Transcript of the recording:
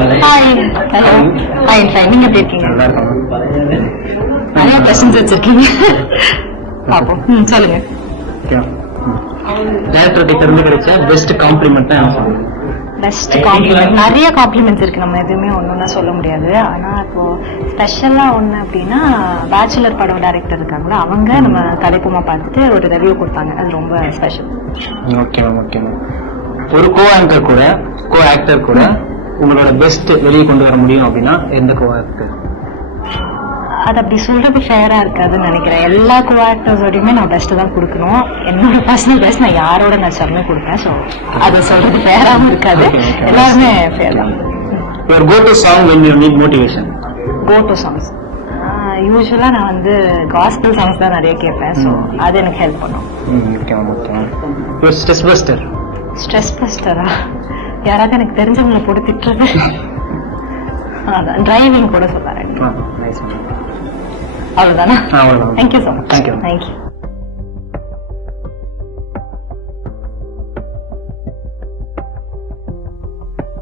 Hi hello fine fine. நீங்க எப்படி இருக்கீங்க? நிறைய கொஸ்டின்ஸ் வச்சிருக்கீங்க. பாப்போம். சொல்லுங்க. டைரக்டர் கிட்ட இருந்து கிடைச்ச பெஸ்ட் காம்ப்ளிமெண்ட் தான் பெஸ்ட் காம்ப்ளிமெண்ட் நிறைய காம்ப்ளிமெண்ட்ஸ் இருக்கு. நம்ம எதுவுமே ஒன்னொன்னா சொல்ல முடியாது. ஆனா இப்போ ஸ்பெஷலா ஒண்ணு அப்படின்னா பேச்சுலர் படம் டைரக்டர் இருக்காங்களா, அவங்க நம்ம கதைப்புமா பார்த்துட்டு ஒரு ரிவ்யூ கொடுத்தாங்க. அது ரொம்ப special. Okay ma'am okay ma'am. ஒரு கோ ஆக்டர் கூட உங்களோட பெஸ்ட் வெளியே கொண்டு வர முடியும் அப்படின்னா எந்த கோ ஆக்டர்? அது அப்படி சொல்றது ஃபேரா இருக்காதுன்னு நினைக்கிறேன். எல்லா கோ ஆக்டர்ஸோடையுமே நான் பெஸ்ட் தான் கொடுக்கணும். என்னோட பர்சனல் பெஸ்ட் நான் யாரோட நடிச்சாலுமே கொடுப்பேன். ஸோ அதை சொல்றது ஃபேராகவும் இருக்காது. எல்லாருமே ஃபேர் தான். Your go-to song when you need motivation? Go-to songs யூஸ்வலா நான் வந்து காஸ்பல் சாங்ஸ் தான் நிறைய கேட்பேன். ஸோ அது எனக்கு ஹெல்ப் பண்ணும். Okay ma'am okay ma'am. Your stress buster? Stress பஸ்டரா? யாராவது எனக்கு தெரிஞ்சவங்களை போட்டு திட்டுறது. அதான் டிரைவிங் கூட சொல்லுறேன். நைஸ். அவ்வளவுதானா? அவ்வளவுதான். Thank you so much. Thank you. Thank you.